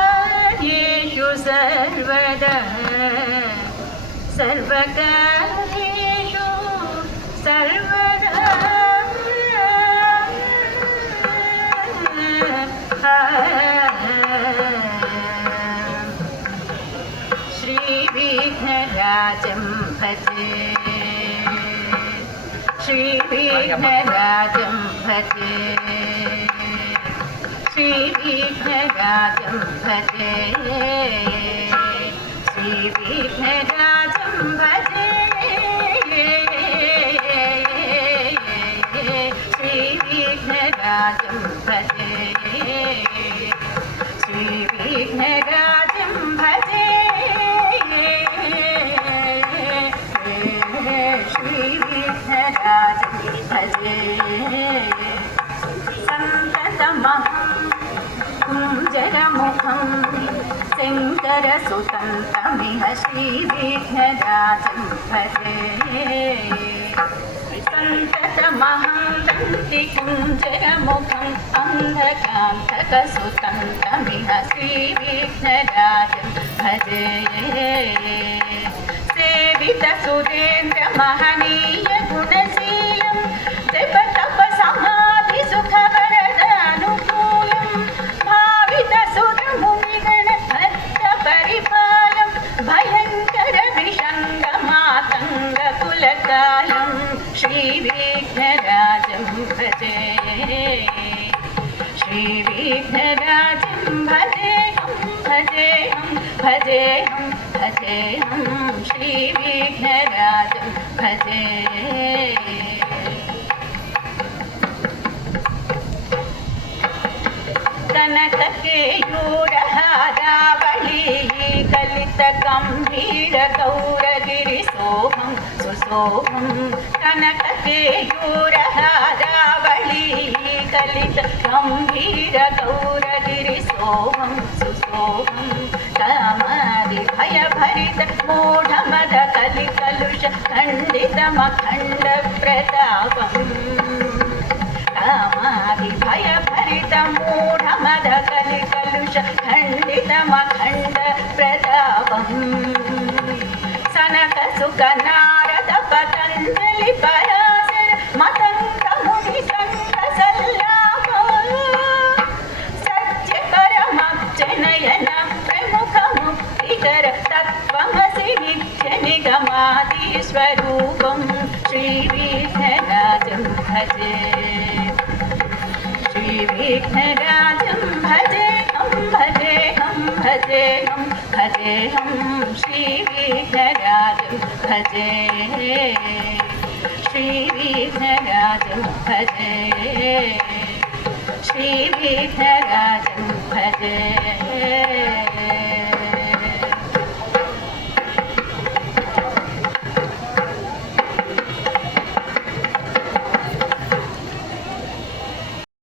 सर्वकार्येषु सर्वदा सर्वकार्येषु सर्वदा श्रीविघ्नराजं भजे श्रीविघ्नराजं भजे श्रीविघ्नराजं भजे श्रीविघ्नराजं भजे श्रीविघ्नराजं भजे श्रीविघ्नराजं भजे श्रीविघ्नराजं भजे सन्ततमहं कुञ्जरमुखं शङ्करसुतं तमिह श्रीविघ्नराजं भजे सन्ततमहं दन्तिकुञ्जरमुखम् अन्धकान्तकसुतं तमिह श्रीविघ्नराजं भजे सेवितसुरेन्द्रमहनीयगुणशीलं जपतपसमाधिसुखवरदानुकूलं भावितसुरमुनिगणभक्तपरिपालं भयङ्करविषङ्गमातङ्गकुलकालं श्रीविघ्नराजं भजे श्रीविघ्नराजं भजेऽहं भजेऽहं भजेऽहं भजेऽहं श्रीविघ्नराजं भजे कनककेयूरहारावली कलितगम्भीरगौरगिरिसोहं सुसोहं कनककेयूरहारावली कलितगम्भीरगौरगिरिसोहं सुसोहं कामादिभयभरित मूढमदकलिकलुष खण्डितमखण्डप्रतापम् कामादिभयभरित मूढमदकलिकलुष खण्डितमखण्डप्रतापम् सनकसुकनारद पतञ्जलि पराशर मतङ्गमुनिसङ्गसल्लाभम् सत्यपरमब्जनयन प्रमुखमुक्तिकर तत्त्वमसि नित्यनिगमादिस्वरूपं श्रीविघ्नराजं भजे श्रीविघ्नराजं भजेऽहं भजेऽहं भजेऽहं भजेऽहं श्रीविघ्नराजं भजे श्रीविघ्नराजं भजे श्रीविघ्नराजं भजे